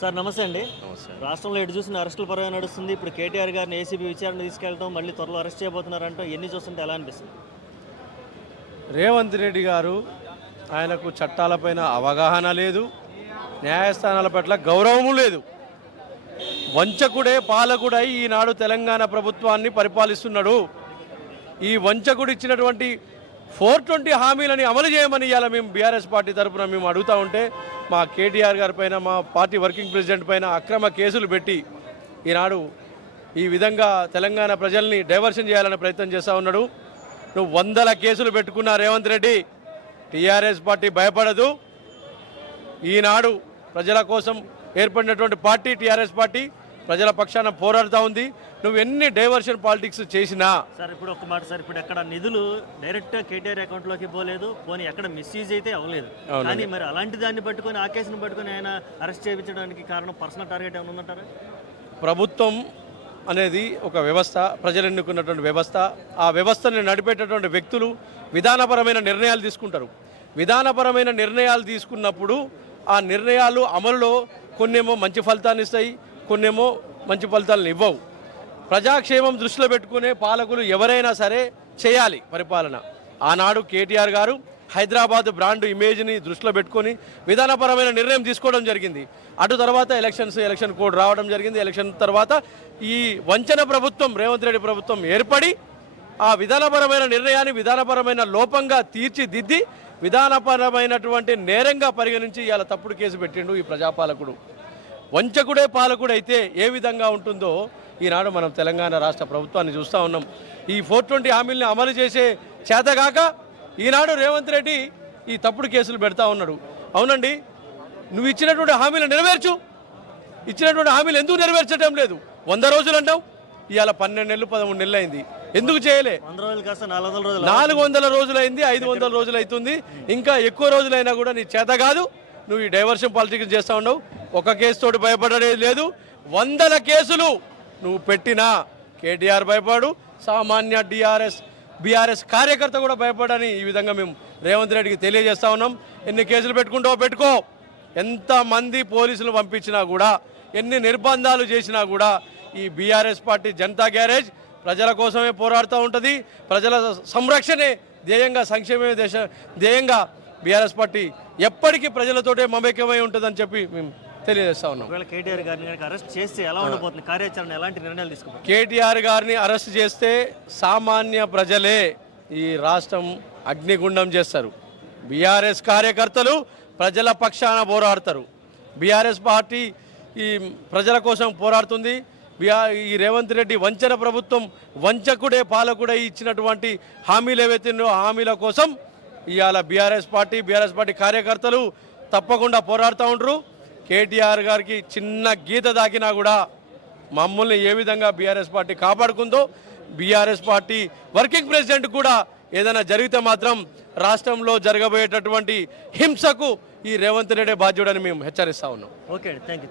Sir నమస్తే అండి. నమస్తే. రాష్ట్రంలో ఎటు చూసిన అరెస్టుల పర్వం నడుస్తుంది. ఇప్పుడు కేటీఆర్ గారిని ఏసీబీ విచారణ తీసుకెళ్ళడం, మళ్ళీ త్వరలో అరెస్ట్ చేయబోతున్నారంటే ఎన్ని చూస్తుంటే ఎలా అనిపిస్తుంది? రేవంత్ రెడ్డి గారు ఆయనకు చట్టాలపైన అవగాహన లేదు, న్యాయస్థానాల పట్ల గౌరవము లేదు. వంచకుడే పాలకుడై ఈనాడు తెలంగాణ ప్రభుత్వాన్ని పరిపాలిస్తున్నాడు. ఈ వంచకుడు ఇచ్చినటువంటి 420 హామీలని అమలు చేయమని ఇవాళ మేము బీఆర్ఎస్ పార్టీ తరఫున మేము అడుగుతూ ఉంటే మా కేటీఆర్ గారి పైన, మా పార్టీ వర్కింగ్ ప్రెసిడెంట్ పైన అక్రమ కేసులు పెట్టి ఈనాడు ఈ విధంగా తెలంగాణ ప్రజల్ని డైవర్షన్ చేయాలనే ప్రయత్నం చేస్తూ ఉన్నాడు. నువ్వు 100 కేసులు పెట్టుకున్నా రేవంత్ రెడ్డి, టీఆర్ఎస్ పార్టీ భయపడదు. ఈనాడు ప్రజల కోసం ఏర్పడినటువంటి పార్టీ టీఆర్ఎస్ పార్టీ ప్రజల పక్షాన పోరాడుతూ ఉంది. నువ్వు ఎన్ని డైవర్షన్ పాలిటిక్స్ చేసినా సార్ ఇప్పుడు ఒక మాట సార్, ఇప్పుడు ఎక్కడ నిధులు డైరెక్ట్గా కేటీఆర్ అకౌంట్లోకి పోలేదు, పోనీ ఎక్కడ మిస్యూజ్ అయితే అవ్వలేదు. కానీ మరి అలాంటి దాన్ని పట్టుకొని, ఆ కేసును పట్టుకొని ఆయన అరెస్ట్ చేయించడానికి కారణం పర్సనల్ టార్గెట్ ఏమైనా ఉందంటారా? ప్రభుత్వం అనేది ఒక వ్యవస్థ, ప్రజలు ఎన్నుకున్నటువంటి వ్యవస్థ. ఆ వ్యవస్థని నడిపేటటువంటి వ్యక్తులు విధానపరమైన నిర్ణయాలు తీసుకుంటారు. విధానపరమైన నిర్ణయాలు తీసుకున్నప్పుడు ఆ నిర్ణయాలు అమలులో కొన్నేమో మంచి ఫలితాన్ని ఇస్తాయి, కొన్నేమో మంచి ఫలితాలను ఇవ్వవు. ప్రజాక్షేమం దృష్టిలో పెట్టుకునే పాలకులు ఎవరైనా సరే చేయాలి పరిపాలన. ఆనాడు కేటీఆర్ గారు హైదరాబాద్ బ్రాండ్ ఇమేజ్ని దృష్టిలో పెట్టుకొని విధానపరమైన నిర్ణయం తీసుకోవడం జరిగింది. అటు తర్వాత ఎలక్షన్ కోడ్ రావడం జరిగింది. ఎలక్షన్ తర్వాత ఈ వంచన ప్రభుత్వం, రేవంత్ రెడ్డి ప్రభుత్వం ఏర్పడి ఆ విధానపరమైన నిర్ణయాన్ని విధానపరమైన లోపంగా తీర్చిదిద్ది విధానపరమైనటువంటి నేరంగా పరిగణించి ఇవాళ తప్పుడు కేసు పెట్టిండు ఈ ప్రజాపాలకుడు. వంచకుడే పాలకుడు అయితే ఏ విధంగా ఉంటుందో ఈనాడు మనం తెలంగాణ రాష్ట్ర ప్రభుత్వాన్ని చూస్తూ ఉన్నాం. ఈ 420 హామీల్ని అమలు చేసే చేతగాక ఈనాడు రేవంత్ రెడ్డి ఈ తప్పుడు కేసులు పెడతా ఉన్నాడు. అవునండి, నువ్వు ఇచ్చినటువంటి హామీలు నెరవేర్చు. ఇచ్చినటువంటి హామీలు ఎందుకు నెరవేర్చడం లేదు? 100 రోజులు అంటావు, ఇవాళ 12 నెలలు 13 నెలలు అయింది. ఎందుకు చేయలే? 400 రోజులు అయింది, 500 రోజులు అవుతుంది. ఇంకా ఎక్కువ రోజులైనా కూడా నీ చేత కాదు. నువ్వు ఈ డైవర్షన్ పాలిటిక్స్ చేస్తూ ఉన్నావు. ఒక కేసుతోటి భయపడేది లేదు. 100 కేసులు నువ్వు పెట్టినా కేటీఆర్ భయపడు, సామాన్య బీఆర్ఎస్ కార్యకర్త కూడా భయపడని ఈ విధంగా మేము రేవంత్ రెడ్డికి తెలియజేస్తా ఉన్నాం. ఎన్ని కేసులు పెట్టుకుంటావో పెట్టుకో. ఎంతమంది పోలీసులు పంపించినా కూడా, ఎన్ని నిర్బంధాలు చేసినా కూడా ఈ బీఆర్ఎస్ పార్టీ జనతా గ్యారేజ్ ప్రజల కోసమే పోరాడుతూ ఉంటుంది. ప్రజల సంరక్షణే ధ్యేయంగా, సంక్షేమమే ధ్యేయంగా బీఆర్ఎస్ పార్టీ ఎప్పటికీ ప్రజలతోటే మమేకమై ఉంటుందని చెప్పి మేము తెలియజేస్తా ఉన్నాం. కేటీఆర్ గారిని అరెస్ట్ చేస్తే ఎలా ఉండబోతుంది కార్యాచరణ, ఎలాంటి నిర్ణయాలు తీసుకుంటారు? కేటీఆర్ గారిని అరెస్ట్ చేస్తే సామాన్య ప్రజలే ఈ రాష్ట్రం అగ్నిగుండం చేస్తారు. బీఆర్ఎస్ కార్యకర్తలు ప్రజల పక్షాన పోరాడతారు. బీఆర్ఎస్ పార్టీ ఈ ప్రజల కోసం పోరాడుతుంది. ఈ రేవంత్ రెడ్డి వంచన ప్రభుత్వం, వంచకుడే పాలకుడే ఇచ్చినటువంటి హామీలు ఏవైతే ఉన్నాయో హామీల కోసం ఇవాళ బీఆర్ఎస్ పార్టీ కార్యకర్తలు తప్పకుండా పోరాడుతూ ఉంటారు. కేటీఆర్ గారికి చిన్న గీత దాకినా కూడా మమ్మల్ని ఏ విధంగా బీఆర్ఎస్ పార్టీ కాపాడుకుందో, బీఆర్ఎస్ పార్టీ వర్కింగ్ ప్రెసిడెంట్ కూడా ఏదైనా జరిగితే మాత్రం రాష్ట్రంలో జరగబోయేటటువంటి హింసకు ఈ రేవంత్ రెడ్డి బాధ్యుడని మేము హెచ్చరిస్తా ఉన్నాం. Okay, thank you.